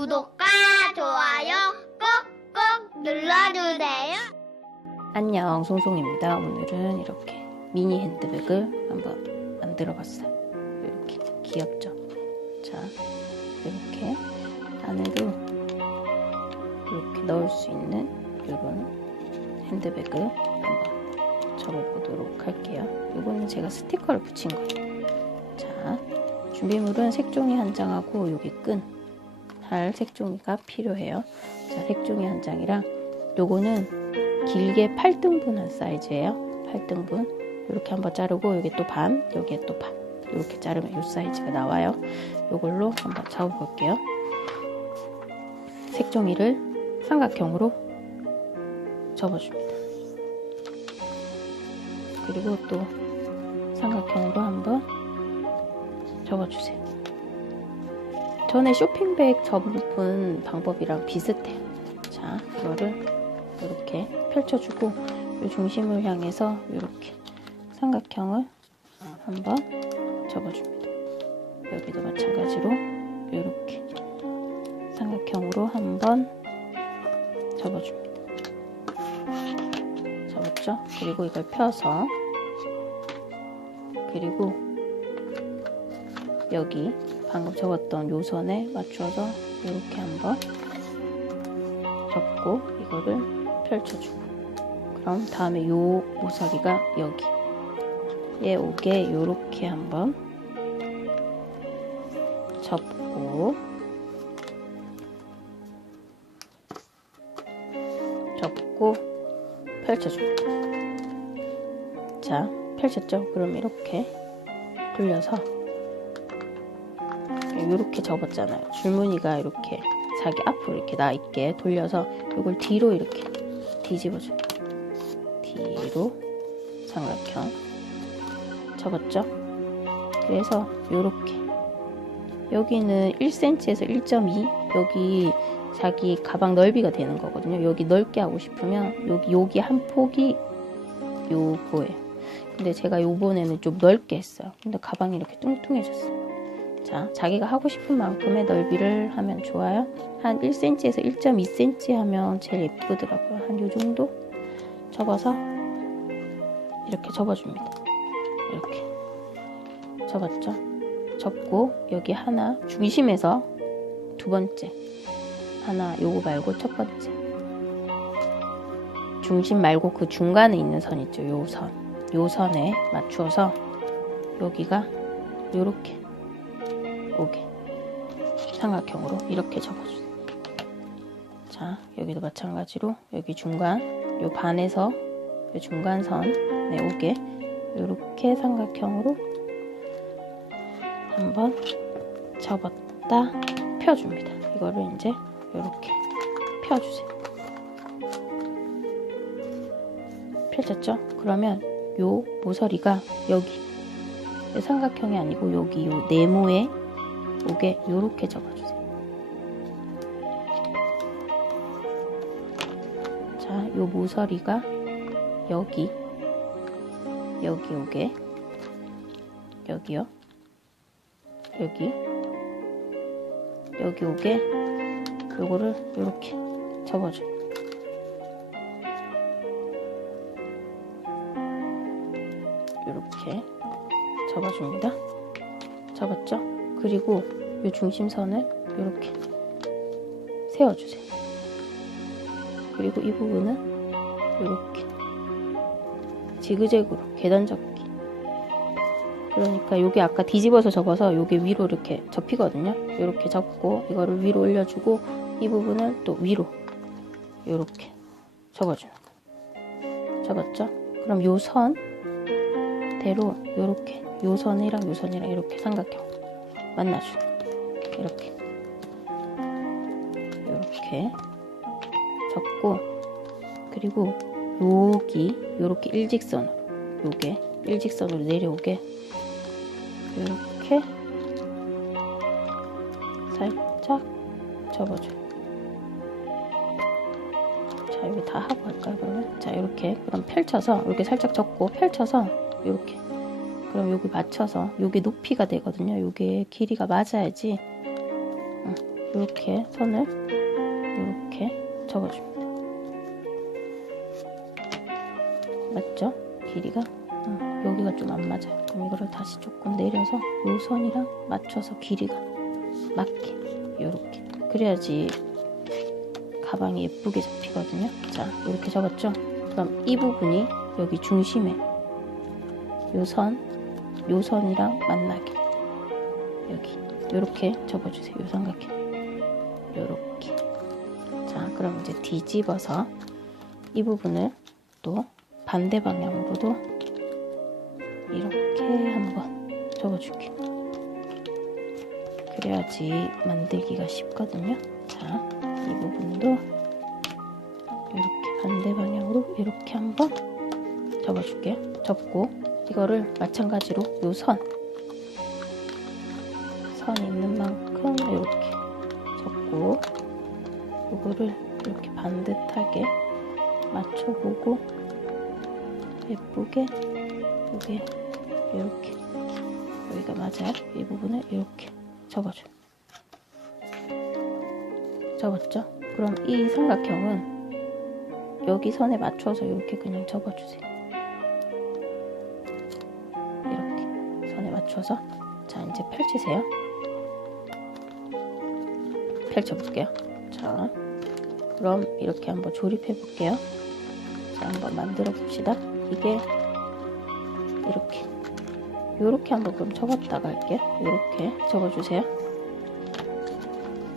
구독과 좋아요 꾹꾹 눌러주세요. 안녕 송송입니다. 오늘은 이렇게 미니 핸드백을 한번 만들어 봤어요. 이렇게 귀엽죠? 자 이렇게 안에도 이렇게 넣을 수 있는 이런 핸드백을 한번 접어보도록 할게요. 이거는 제가 스티커를 붙인 거예요. 자 준비물은 색종이 한 장하고 여기 끈 할 색종이가 필요해요 자 색종이 한 장이랑 요거는 길게 8등분한 사이즈예요. 8등분. 이렇게 한번 자르고 여기 또 반, 여기에 또 반. 이렇게 자르면 이 사이즈가 나와요. 이걸로 한번 잡아 볼게요. 색종이를 삼각형으로 접어줍니다. 그리고 또 삼각형으로 한번 접어주세요. 전에 쇼핑백 접은 방법이랑 비슷해요. 자, 이거를 이렇게 펼쳐주고 이 중심을 향해서 이렇게 삼각형을 한번 접어줍니다. 여기도 마찬가지로 이렇게 삼각형으로 한번 접어줍니다. 접었죠? 그리고 이걸 펴서 그리고 여기 방금 접었던 요선에 맞춰서 이렇게 한번 접고 이거를 펼쳐주고. 그럼 다음에 요 모서리가 여기 얘 오게 요렇게 한번 접고. 접고 펼쳐줍니다 자 펼쳤죠? 그럼 이렇게 돌려서 이렇게 접었잖아요 줄무늬가 이렇게 자기 앞으로 이렇게 나 있게 돌려서 이걸 뒤로 이렇게 뒤집어줘. 뒤로 삼각형 접었죠? 그래서 이렇게 여기는 1cm에서 1.2 여기 자기 가방 넓이가 되는 거거든요. 여기 넓게 하고 싶으면 여기 여기 한 폭이 요거예요. 근데 제가 요번에는 좀 넓게 했어요. 근데 가방이 이렇게 뚱뚱해졌어요. 자, 자기가 하고 싶은 만큼의 넓이를 하면 좋아요. 한 1cm에서 1.2cm 하면 제일 예쁘더라고요. 한 요 정도 접어서 이렇게 접어줍니다. 이렇게 접었죠? 접고 여기 하나 중심에서 두 번째 하나 요거 말고 첫 번째 중심 말고 그 중간에 있는 선 있죠? 요 선. 요 선에 맞추어서 여기가 요렇게 오게 삼각형으로 이렇게 접어주세요. 자 여기도 마찬가지로 여기 중간 요 반에서 요 중간선에 오게 이렇게 삼각형으로 한번 접었다 펴줍니다. 이거를 이제 이렇게 펴주세요. 펼쳤죠? 그러면 요 모서리가 여기 삼각형이 아니고 여기 요 네모에 오게 요렇게 접어주세요. 자, 요 모서리가 여기 여기 오게 여기요 여기 여기 오게 요거를 요렇게 접어줘요. 요렇게 접어줍니다. 접었죠? 그리고 이 중심선을 이렇게 세워주세요. 그리고 이 부분은 이렇게 지그재그로 계단 접기. 그러니까 여기 아까 뒤집어서 접어서 여기 위로 이렇게 접히거든요. 이렇게 접고 이거를 위로 올려주고 이 부분을 또 위로 이렇게 접어주는 거. 접었죠? 그럼 요 선대로 이렇게 요 선이랑 요 선이랑 이렇게 삼각형 만나주는 이렇게. 이렇게. 접고 그리고 여기 이렇게 일직선으로. 요게 일직선으로 내려오게. 이렇게. 살짝 접어줘요. 자 여기 다 하고 할까요 그러면? 자 이렇게. 그럼 펼쳐서 이렇게 살짝 접고 펼쳐서 이렇게 그럼 여기 맞춰서 여기 높이가 되거든요. 여기 길이가 맞아야지 응, 이렇게 선을 이렇게 접어줍니다. 맞죠? 길이가 음, 여기가 좀 안 맞아요. 그럼 이거를 다시 조금 내려서 이 선이랑 맞춰서 길이가 맞게 이렇게 그래야지 가방이 예쁘게 잡히거든요. 자 이렇게 접었죠? 그럼 이 부분이 여기 중심에 요 선, 요 선이랑 만나게 여기 이렇게 접어주세요. 요 삼각형 요렇게 자 그럼 이제 뒤집어서 이 부분을 또 반대 방향으로도 이렇게 한번 접어줄게요. 그래야지 만들기가 쉽거든요. 자, 이 부분도 이렇게 반대 방향으로 이렇게 한번 접어줄게요. 접고 이거를 마찬가지로 요 선, 선 있는 만큼 이렇게 접고 이거를 이렇게 반듯하게 맞춰보고 예쁘게 이게 이렇게 여기가 맞아요. 이 부분을 이렇게 접어줘. 접었죠? 그럼 이 삼각형은 여기 선에 맞춰서 이렇게 그냥 접어주세요. 맞춰서 자 이제 펼치세요. 펼쳐 볼게요. 자, 그럼 이렇게 한번 조립해 볼게요. 자, 한번 만들어 봅시다. 이게 이렇게 이렇게 한번 그럼 접었다가 할게요. 이렇게 접어주세요.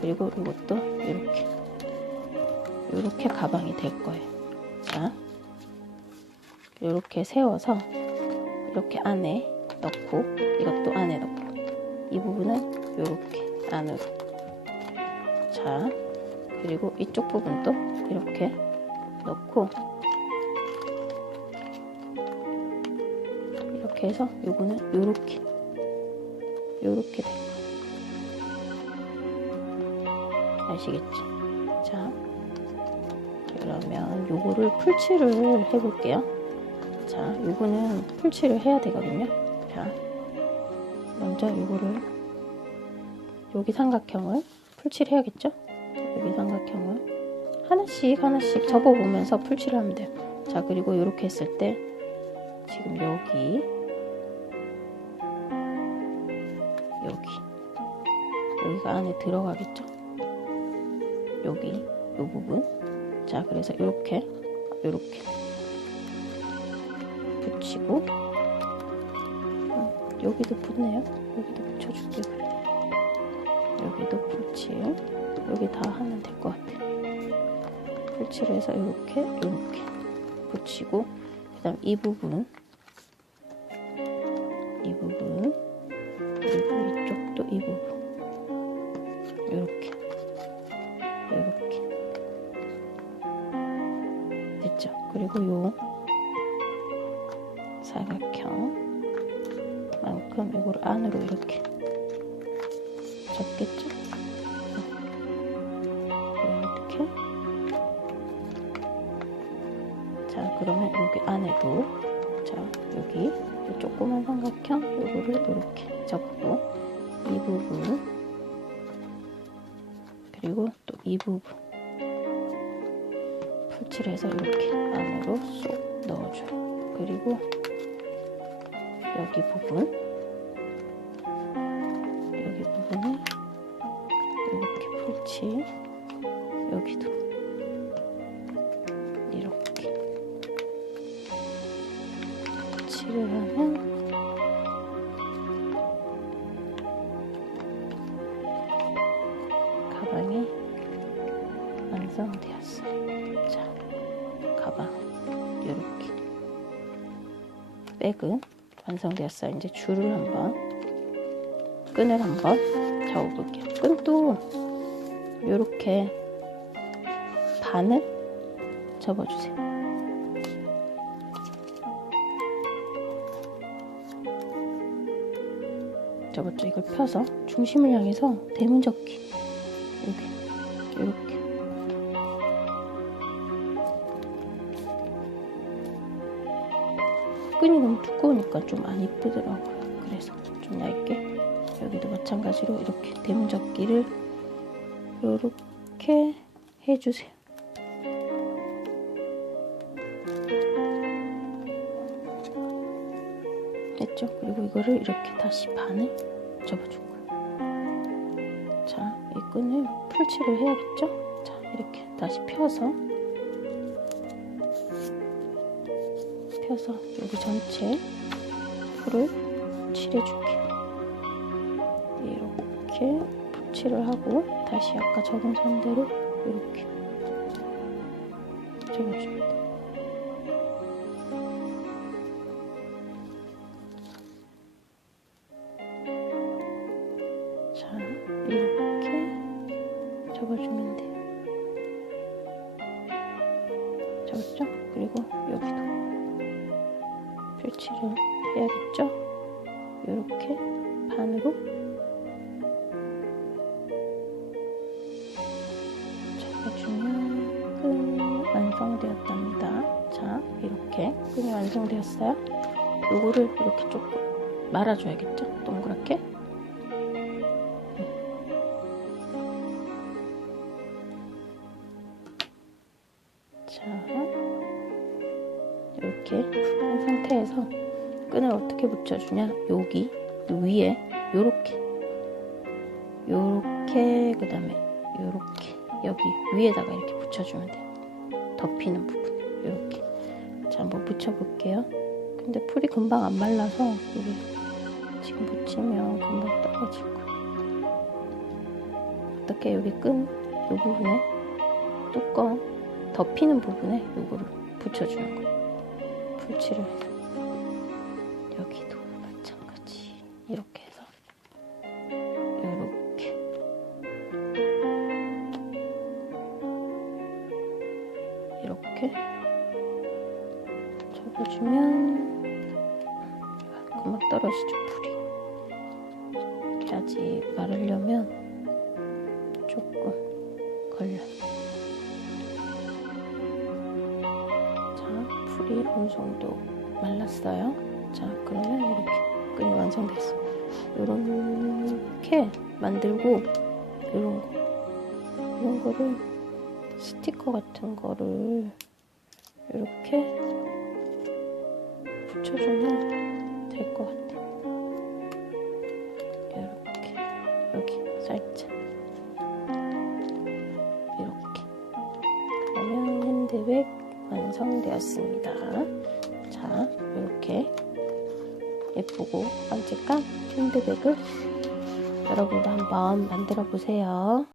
그리고 이것도 이렇게 이렇게 가방이 될 거예요. 자, 이렇게 세워서 이렇게 안에 넣고 이것도 안에 넣고 이 부분은 이렇게 안으로 자, 그리고 이쪽 부분도 이렇게 넣고 이렇게 해서 요거는 요렇게 요렇게 될 거예요. 아시겠죠? 자, 그러면 요거를 풀칠을 해볼게요. 자, 요거는 풀칠을 해야 되거든요. 자, 먼저 요거를 여기 삼각형을 풀칠해야겠죠? 여기 삼각형을 하나씩 하나씩 접어보면서 풀칠을 하면 돼요. 자, 그리고 이렇게 했을 때 지금 여기 여기 여기가 안에 들어가겠죠? 여기 이 부분 자, 그래서 이렇게 이렇게 붙이고 음, 여기도 붙네요. 여기도 붙여줄게요. 여기도 풀칠. 여기 다 하면 될 것 같아요 풀칠을 해서 이렇게 이렇게 붙이고 그 다음 이 부분. 이 부분. 그리고 이쪽도 이 부분. 이렇게. 이렇게. 됐죠? 그리고 요 사각형만큼 이거를 안으로 이렇게 접겠죠? 이렇게. 자, 그러면 여기 안에도 자, 여기 이 조그만 삼각형 요거를 이렇게 접고 이 부분 그리고 또 이 부분 풀칠해서 이렇게 안으로 쏙 넣어줘요. 그리고 여기 부분 풀칠 여기도 이렇게 풀칠을 하면 가방이 완성되었어요. 자, 가방 이렇게 백은 완성되었어요. 이제 줄을 한번 끈을 한번 잡아볼게요. 끈도 이렇게 반을 접어주세요. 접었죠? 이걸 펴서 중심을 향해서 대문접기 여기 이렇게 끈이 너무 두꺼우니까 좀 안 이쁘더라고요. 그래서 좀 얇게 여기도 마찬가지로 이렇게 대문접기를 요렇게 해주세요. 됐죠? 그리고 이거를 이렇게 다시 반을 접어줄 거예요. 자, 이 끈을 풀칠을 해야겠죠? 자, 이렇게 다시 펴서 펴서 여기 전체 풀을 칠해줄게요. 이렇게 풀칠을 하고 다시 아까 적은 선대로 이렇게 접어줍니다. 접어주면 끈이 완성되었답니다. 자, 이렇게 끈이 완성되었어요. 요거를 이렇게 조금 말아줘야겠죠? 동그랗게. 자, 이렇게 한 상태에서 끈을 어떻게 붙여주냐? 여기 위에 요렇게 요렇게 그 다음에 요렇게 여기 위에다가 이렇게 붙여주면 돼요. 덮이는 부분 요렇게 자 한번 붙여볼게요. 근데 풀이 금방 안 말라서 여기 지금 붙이면 금방 거예요. 어떻게 여기 끈요 부분에 뚜껑 덮이는 부분에 요거를 붙여주는 거예요. 풀칠을 해서 여기도 마찬가지 이렇게 이렇게 이렇게 아직 마르려면 조금 걸려요 자 풀이 어느 정도 말랐어요? 자 그러면 이렇게 끈이 완성됐어 요렇게 만들고 요런 거. 이런 거를 스티커 같은 거를 이렇게 붙여주면 될 것 같아요 되었습니다 자 이렇게 예쁘고 깜찍한 핸드백을 여러분도 한번 만들어 보세요.